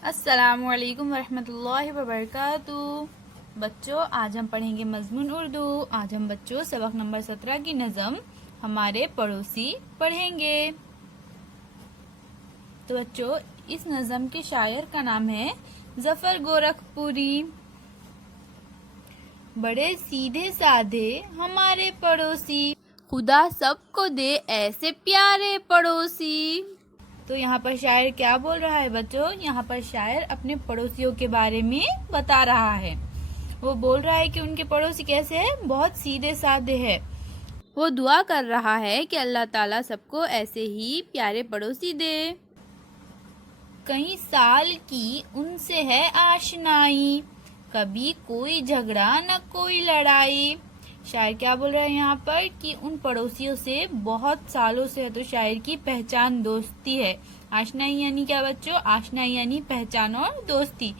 अस्सलामुअलैकुम वरहमतुल्लाहि वबरकातुहू। बच्चों, आज हम पढ़ेंगे मजमून उर्दू। आज हम बच्चों सबक नंबर 17 की नज़म हमारे पड़ोसी पढ़ेंगे। तो बच्चों, इस नज़म के शायर का नाम है जफर गोरखपुरी। बड़े सीधे साधे हमारे पड़ोसी, खुदा सबको दे ऐसे प्यारे पड़ोसी। तो यहाँ पर शायर क्या बोल रहा है बच्चों? यहाँ पर शायर अपने पड़ोसियों के बारे में बता रहा है। वो बोल रहा है कि उनके पड़ोसी कैसे हैं, बहुत सीधे साधे हैं। वो दुआ कर रहा है कि अल्लाह ताला सबको ऐसे ही प्यारे पड़ोसी दे। कई साल की उनसे है आशनाई, कभी कोई झगड़ा न कोई लड़ाई। शायर क्या बोल रहा है यहाँ पर कि उन पड़ोसियों से बहुत सालों से है, तो शायर की पहचान दोस्ती है। आशनाई यानी क्या बच्चों? आशनाई यानी पहचान और दोस्ती।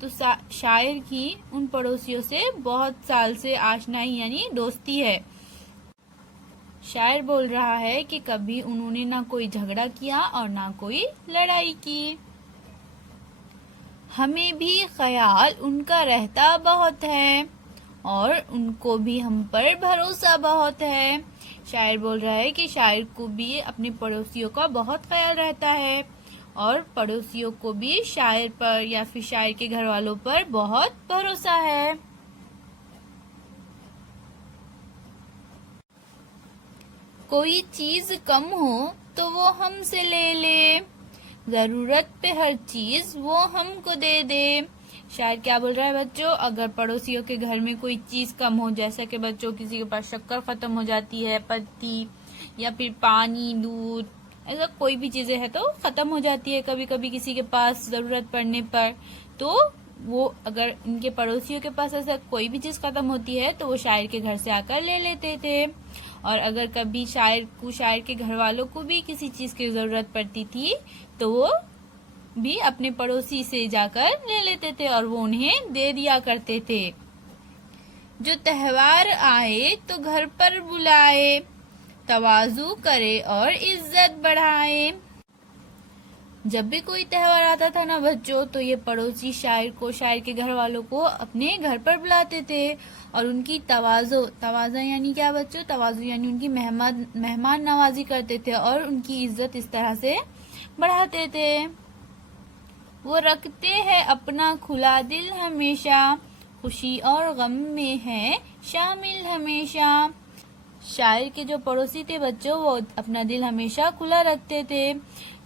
तो शायर की उन पड़ोसियों से बहुत साल से आशनाई यानी दोस्ती है। शायर बोल रहा है कि कभी उन्होंने ना कोई झगड़ा किया और ना कोई लड़ाई की। हमें भी ख्याल उनका रहता बहुत है और उनको भी हम पर भरोसा बहुत है। शायर बोल रहा है कि शायर को भी अपने पड़ोसियों का बहुत ख्याल रहता है और पड़ोसियों को भी शायर पर या फिर शायर के घर वालों पर बहुत भरोसा है। कोई चीज कम हो तो वो हमसे ले ले, जरूरत पे हर चीज वो हमको दे दे। शायर क्या बोल रहा है बच्चों? अगर पड़ोसियों के घर में कोई चीज कम हो, जैसा कि बच्चों किसी के पास शक्कर खत्म हो जाती है, पत्ती या फिर पानी, दूध, ऐसा कोई भी चीजें है तो खत्म हो जाती है कभी कभी किसी के पास जरूरत पड़ने पर, तो वो अगर इनके पड़ोसियों के पास ऐसा कोई भी चीज खत्म होती है तो वो शायर के घर से आकर ले लेते थे। और अगर कभी शायर के घर वालों को भी किसी चीज की जरूरत पड़ती थी तो वो भी अपने पड़ोसी से जाकर ले लेते थे और वो उन्हें दे दिया करते थे। जो त्योहार आए तो घर पर बुलाए, तवाजु करे और इज्जत बढ़ाए। जब भी कोई त्योहार आता था ना बच्चों, तो ये पड़ोसी शायर के घर वालों को अपने घर पर बुलाते थे और उनकी तवाज़ो यानी क्या बच्चों? तवाज़ो यानी उनकी मेहमान नवाजी करते थे और उनकी इज्जत इस तरह से बढ़ाते थे। वो रखते हैं अपना खुला दिल हमेशा, खुशी और गम में है शामिल हमेशा। शायर के जो पड़ोसी थे बच्चों, वो अपना दिल हमेशा खुला रखते थे,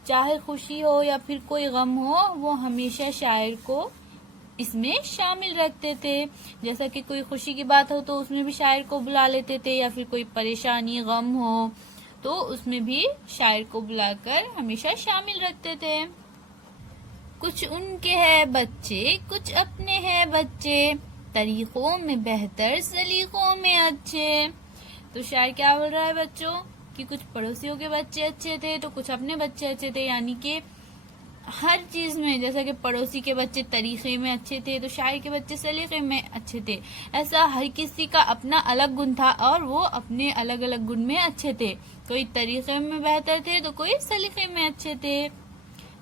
चाहे खुशी हो या फिर कोई गम हो, वो हमेशा शायर को इसमें शामिल रखते थे। जैसा कि कोई खुशी की बात हो तो उसमें भी शायर को बुला लेते थे, या फिर कोई परेशानी गम हो तो उसमें भी शायर को बुलाकर हमेशा शामिल रखते थे। कुछ उनके हैं बच्चे, कुछ अपने हैं बच्चे, तरीकों में बेहतर सलीकों में अच्छे। तो शायर क्या बोल रहा है बच्चों कि कुछ पड़ोसियों के बच्चे अच्छे थे तो कुछ अपने बच्चे अच्छे थे, यानी कि हर चीज में, जैसा कि पड़ोसी के बच्चे तरीके में अच्छे थे तो शायर के बच्चे सलीके में अच्छे थे। ऐसा हर किसी का अपना अलग गुण था और वो अपने अलग अलग गुण में अच्छे थे। कोई तरीके में बेहतर थे तो कोई सलीके में अच्छे थे।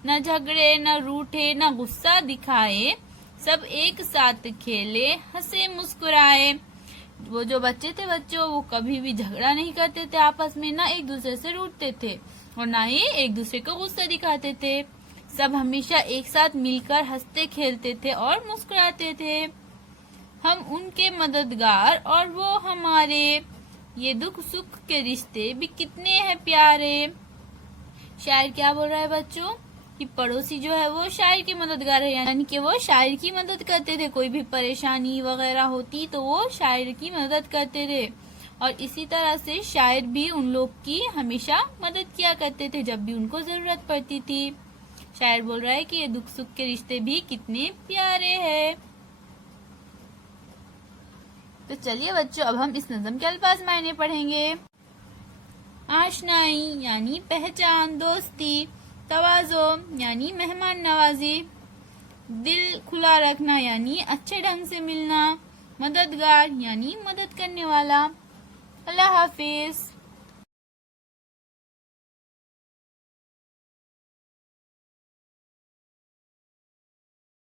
न झगड़े, न रूठे, न गुस्सा दिखाए, सब एक साथ खेले हंसे मुस्कुराए। वो जो बच्चे थे बच्चों, वो कभी भी झगड़ा नहीं करते थे आपस में, ना एक दूसरे से रूठते थे और ना ही एक दूसरे को गुस्सा दिखाते थे। सब हमेशा एक साथ मिलकर हंसते खेलते थे और मुस्कुराते थे। हम उनके मददगार और वो हमारे, ये दुख सुख के रिश्ते भी कितने हैं प्यारे। शायर क्या बोल रहा है बच्चों कि पड़ोसी जो है वो शायर की मददगार है, यानी कि वो शायर की मदद करते थे। कोई भी परेशानी वगैरह होती तो वो शायर की मदद करते थे और इसी तरह से शायर भी उन लोग की हमेशा मदद किया करते थे जब भी उनको जरूरत पड़ती थी। शायर बोल रहा है कि ये दुख सुख के रिश्ते भी कितने प्यारे हैं। तो चलिए बच्चों, अब हम इस नज़म के अल्फाज मायने पढ़ेंगे। आशनाई यानी पहचान, दोस्ती, तवाज़ो यानी मेहमान नवाजी, दिल खुला रखना यानी अच्छे ढंग से मिलना, मददगार यानी मदद करने वाला। अल्लाह हाफिज।